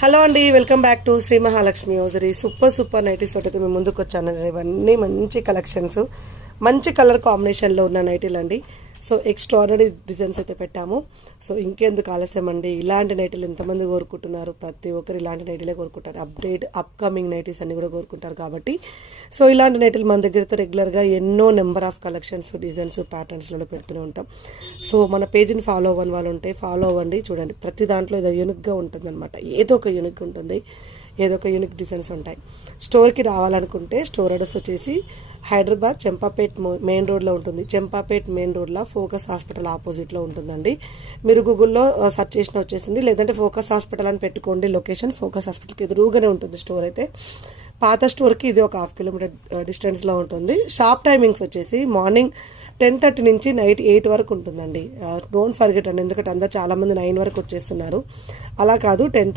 Hello అండి, welcome back to Shri Mahalakshmi hosiery. Super nighties తోటి అయితే మేము ముందుకు వచ్చాను. ఇవన్నీ మంచి కలెక్షన్స్, మంచి కలర్ కాంబినేషన్లో ఉన్న నైటీలు అండి. సో ఎక్స్ట్రాడనరీ డిజైన్స్ అయితే పెట్టాము. సో ఇంకెందుకు ఆలస్యం అండి, ఇలాంటి నైటీలు ఎంతమంది కోరుకుంటున్నారు? ప్రతి ఒక్కరు ఇలాంటి నైటీలే కోరుకుంటారు. అప్కమింగ్ నైటీస్ అన్ని కూడా కోరుకుంటారు కాబట్టి సో ఇలాంటి నైటీలు మన దగ్గరతో రెగ్యులర్గా ఎన్నో నెంబర్ ఆఫ్ కలెక్షన్స్, డిజైన్స్, ప్యాటర్న్స్లో పెడుతూనే ఉంటాం. సో మన పేజీని ఫాలో అవ్వని వాళ్ళు ఉంటే ఫాలో అవ్వండి. చూడండి, ప్రతి దాంట్లో ఏదో యూనిక్గా ఉంటుంది అనమాట. ఏదో ఒక యూనిక్ ఉంటుంది, ఏదో ఒక యూనిక్ డిజైన్స్ ఉంటాయి. స్టోర్కి రావాలనుకుంటే స్టోర్ అడ్రస్ వచ్చేసి హైదరాబాద్ చంపాపేట్ మెయిన్ రోడ్లో ఉంటుంది. చంపాపేట్ మెయిన్ రోడ్లో ఫోకస్ హాస్పిటల్ ఆపోజిట్లో ఉంటుందండి. మీరు గూగుల్లో సెర్చ్ చేసిన వచ్చేసింది, లేదంటే ఫోకస్ హాస్పిటల్ అని పెట్టుకోండి. లొకేషన్ ఫోకస్ హాస్పిటల్కి ఎదురుగానే ఉంటుంది స్టోర్ అయితే. పాత స్టోర్కి ఇది ఒక 1/2 కిలోమీటర్ డిస్టెన్స్లో ఉంటుంది. షాప్ టైమింగ్స్ వచ్చేసి మార్నింగ్ 10:30 నుంచి నైట్ 8 వరకు ఉంటుందండి. డోంట్ ఫర్గెట్ అండి, ఎందుకంటే అందరూ చాలామంది 9 వరకు వచ్చేస్తున్నారు. అలా కాదు, 10